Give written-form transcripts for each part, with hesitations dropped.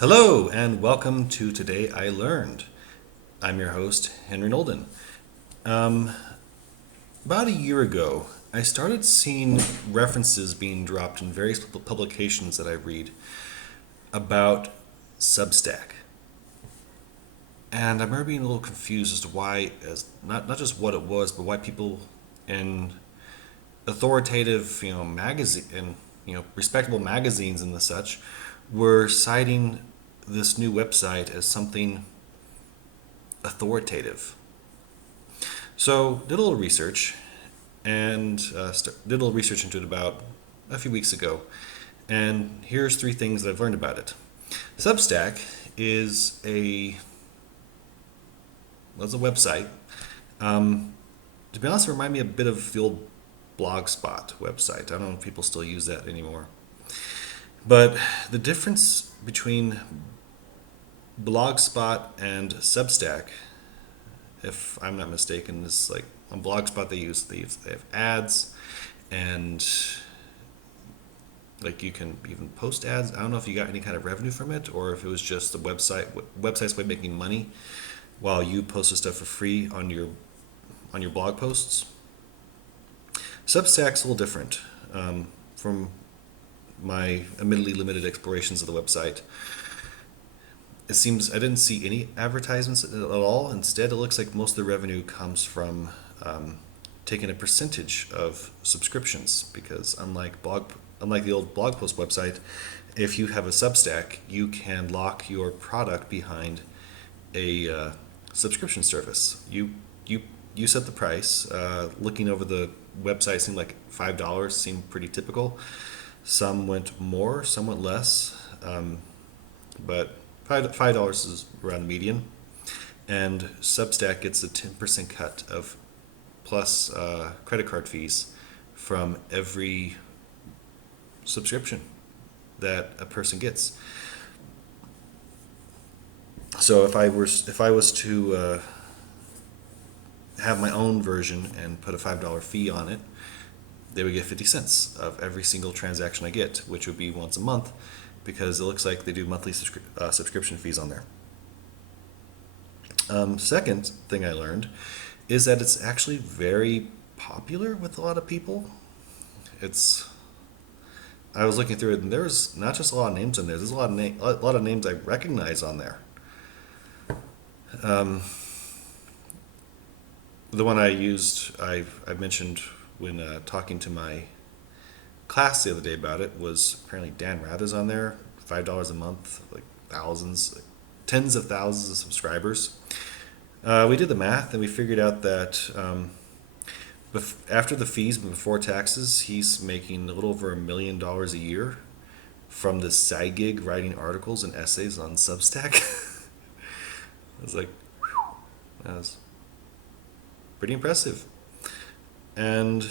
Hello, and welcome to Today I Learned. I'm your host, Henry Nolden. Um, about a year ago, I started seeing references being dropped in various publications that I read about Substack. And I remember being a little confused as to why, as not just what it was, but why people in authoritative, magazine and respectable magazines and the such were citing this new website as something authoritative. So did a little research and did a little research into it about a few weeks ago. And here's three things that I've learned about it. Substack is a website. To be honest, it reminded me a bit of the old Blogspot website. I don't know if people still use that anymore. But the difference between Blogspot and Substack, if I'm not mistaken, is like on Blogspot they have ads, and like you can even post ads. I don't know if you got any kind of revenue from it or if it was just the website's way of making money while you posted stuff for free on your blog posts. Substack's a little different from my admittedly limited explorations of the website. It seems I didn't see any advertisements at all. Instead, it looks like most of the revenue comes from taking a percentage of subscriptions. Because unlike the old blog post website, if you have a Substack, you can lock your product behind a subscription service. You set the price. Looking over the website, seemed like $5 seemed pretty typical. Some went more, some went less, but $5 is around the median. And Substack gets a 10% cut of plus credit card fees from every subscription that a person gets. So if I was to have my own version and put a $5 fee on it, they would get 50 cents of every single transaction I get, which would be once a month, because it looks like they do monthly subscription fees on there. Second thing I learned is that it's actually very popular with a lot of people. I was looking through it, and there's not just a lot of names on there. There's a lot of names I recognize on there. The one I mentioned when talking to my class the other day about it was apparently Dan Rather's on there. $5 a month, like tens of thousands of subscribers. We did the math and we figured out that after the fees and before taxes, he's making a little over $1 million a year from this side gig writing articles and essays on Substack. I was like, whew, that was pretty impressive. And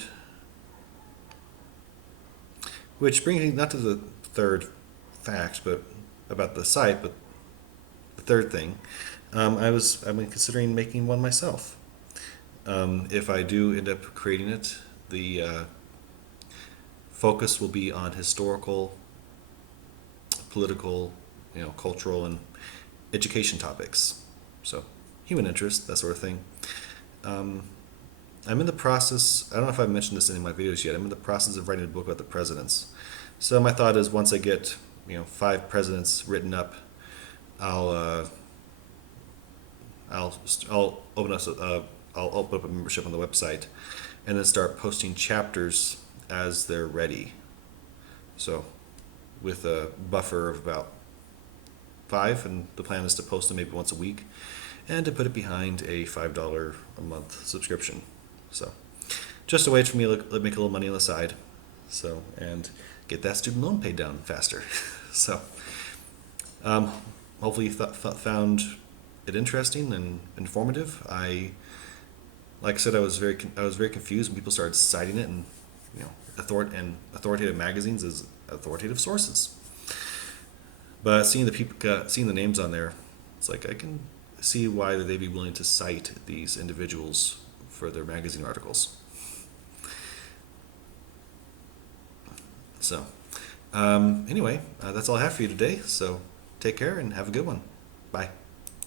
which brings me not to the third fact, but about the site, but the third thing, I've been considering making one myself. If I do end up creating it, the focus will be on historical, political, cultural, and education topics. So human interest, that sort of thing. I'm in the process, I don't know if I've mentioned this in any of my videos yet, I'm in the process of writing a book about the presidents. So my thought is once I get, 5 presidents written up, I'll open I'll open up a membership on the website and then start posting chapters as they're ready. So with a buffer of about 5, and the plan is to post them maybe once a week and to put it behind a $5 a month subscription. So just a way for me to make a little money on the side, so and get that student loan paid down faster. So hopefully you found it interesting and informative. Like I said, I was very confused when people started citing it and authoritative magazines as authoritative sources. But seeing the names on there, it's like I can see why they'd be willing to cite these individuals for their magazine articles. So, anyway, that's all I have for you today. So, take take care and have a good one. Bye.